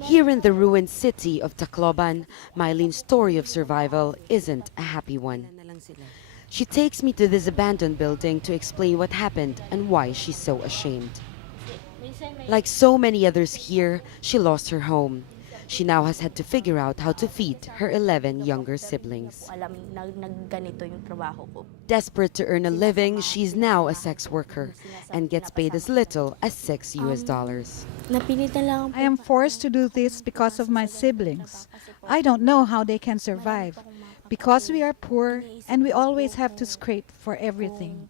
Here in the ruined city of Tacloban, Mylene's story of survival isn't a happy one. She takes me to this abandoned building to explain what happened and why she's so ashamed. Like so many others here, she lost her home. She now has had to figure out how to feed her 11 younger siblings. Desperate to earn a living, she's now a sex worker and gets paid as little as $6. I am forced to do this because of my siblings. I don't know how they can survive. Because we are poor and we always have to scrape for everything.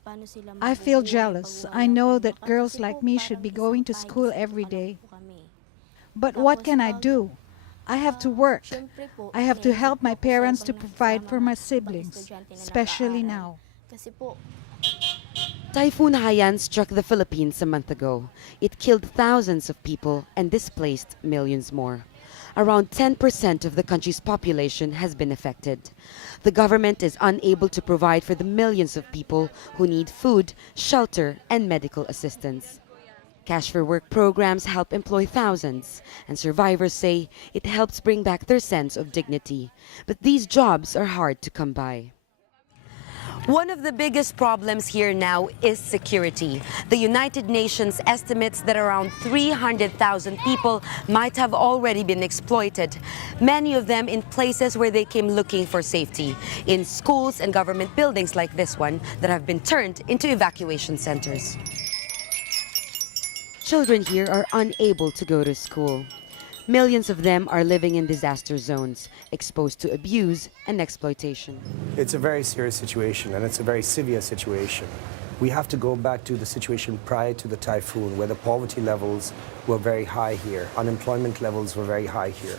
I feel jealous. I know that girls like me should be going to school every day. But what can I do? I have to work. I have to help my parents to provide for my siblings, especially now. Typhoon Haiyan struck the Philippines a month ago. It killed thousands of people and displaced millions more. Around 10% of the country's population has been affected. The government is unable to provide for the millions of people who need food, shelter, and medical assistance. Cash for Work programs help employ thousands, and survivors say it helps bring back their sense of dignity. But these jobs are hard to come by. One of the biggest problems here now is security. The United Nations estimates that around 300,000 people might have already been exploited, many of them in places where they came looking for safety, in schools and government buildings like this one that have been turned into evacuation centers. Children here are unable to go to school. Millions of them are living in disaster zones, exposed to abuse and exploitation. It's a very serious situation, and it's a very severe situation. We have to go back to the situation prior to the typhoon, where the poverty levels were very high here, unemployment levels were very high here.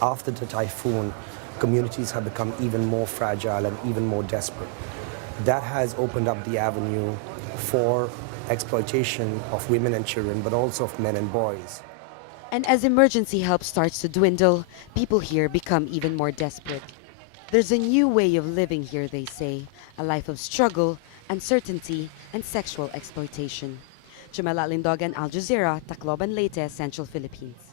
After the typhoon, communities have become even more fragile and even more desperate. That has opened up the avenue for exploitation of women and children, but also of men and boys. And as emergency help starts to dwindle, people here become even more desperate. There's a new way of living here, they say, a life of struggle, uncertainty, and sexual exploitation. Jamela Lindogan, Al Jazeera, Tacloban, Leyte, Central Philippines.